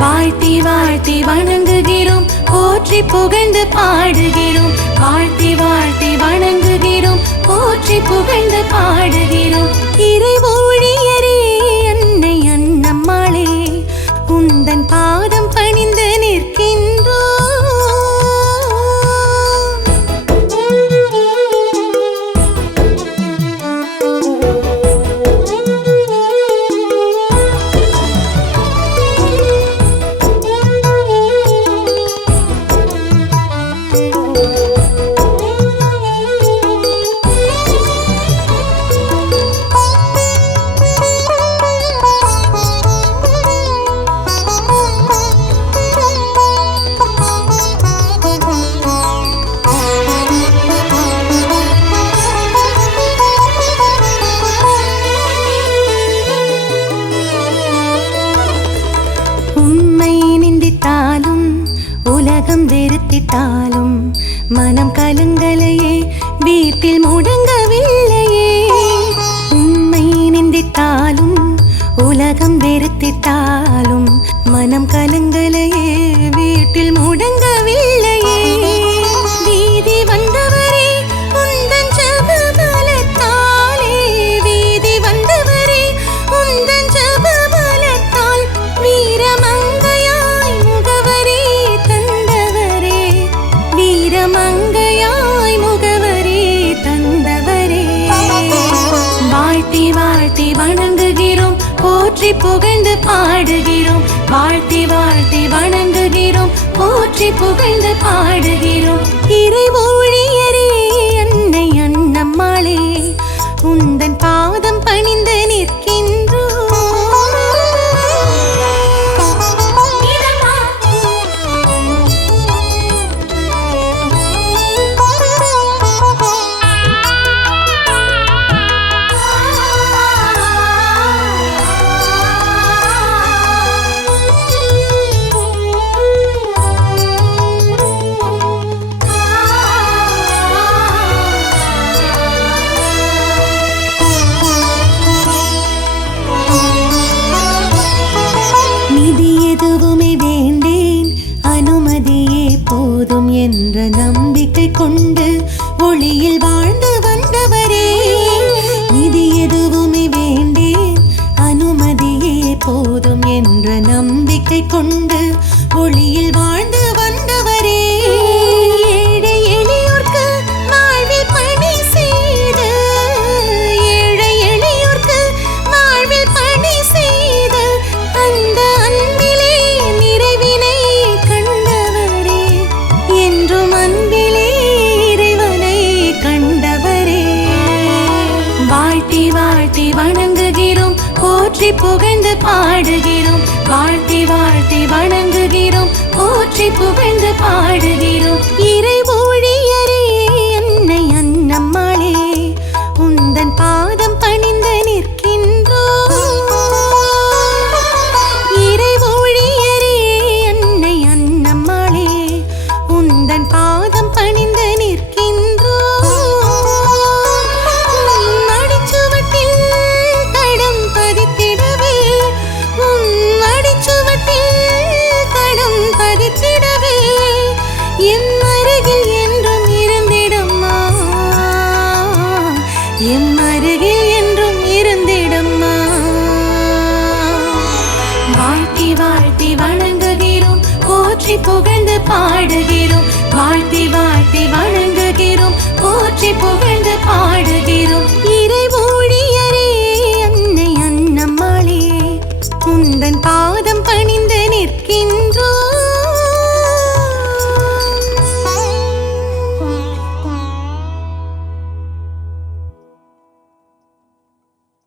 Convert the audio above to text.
வாழ்த்தி வாழ்த்தி வணங்குகிறோம், போற்றி புகழ்ந்து பாடுகிறோம். வாழ்த்தி வாழ்த்தி வணங்குகிறோம், போற்றி புகழ்ந்து பாடுகிறோம். இறை ஊழியரே அன்னை அன்னம்மாளே, உந்தன் பாதம் பணிந்து நிற்கின்றோம். உலகம் வெறுத்திட்டாலும் மனம் கலங்கலையே, வீட்டில் முடங்கவில்லையே. உண்மை நிந்தித்தாலும் உலகம் வெறுத்திட்டாலும் மனம் கலங்கலையே, வீட்டில் முடங்கவில்லையே. வீதி வந்தவரே உந்தன் ஜெபபலத்தாலே, வீதி வந்தவரே உந்தன் ஜெபபலத்தால் வீரமங்கையாய் முகவரி தந்தவரே, வீரமங்கையாய் முகவரி தந்தவரே. வாழ்த்தி வாழ்த்தி வணங்குகிறோம், போற்றி புகழ்ந்து பாடுகிறோம். வாழ்த்தி வாழ்த்தி வணங்குகிறோம், போற்றி புகழ்ந்து பாடுகிறோம். இறை ஊழியரே அன்னை அன்னம்மாளே, உந்தன் பாதம் பணிந்து நிற்கின்றோம். போதும் என்ற நம்பிக்கை கொண்டு ஒளியில் வாழ்ந்து வந்தவரே, நிதி எதுவுமே வேண்டேன், அனுமதியே போதும் என்ற நம்பிக்கை கொண்டு ஒளியில் வாழ்ந்து வந்தவரே. ஏழை எளியோர்க்கு வாழ்வில் பணி செய்து, ஏழை எளியோர்க்கு வாழ்வில் பணி செய்து அந்த அன்பிலே நிறைவினை கண்டவரே, என்றும் அன்பிலே இறைவனை கண்டவரே. வாழ்த்தி வாழ்த்தி வணங்குகிறோம், போற்றி புகழ்ந்து பாடுகிறோம். வாழ்த்தி வாழ்த்தி வணங்குகிறோம், போற்றி புகழ்ந்து பாடுகிறோம். இறை ஊழியரே அன்னை அன்னம்மாளே, உந்தன் பாதம் பணிந்து நிற்கின்றோம். இறை ஊழியரே அன்னை அன்னம்மாளே, உந்தன் பாதம் பணிந்து நிற்கின்றோம். அடிச்சுவட்டில் தடம் பதித்திடவே, அடிச்சுவட்டில் தடம் பதித்திடவே, எம் அருகில் என்றும் இருந்திடம்மா, எம் அருகில் என்றும் இருந்திடம்மா. வாழ்த்தி வாழ்த்தி வணங்குகிறோம், போற்றி புகழ்ந்து பாடுகிறோம். வாழ்த்தி வாழ்த்தி வணங்குகிறோம், போற்றி புகழ்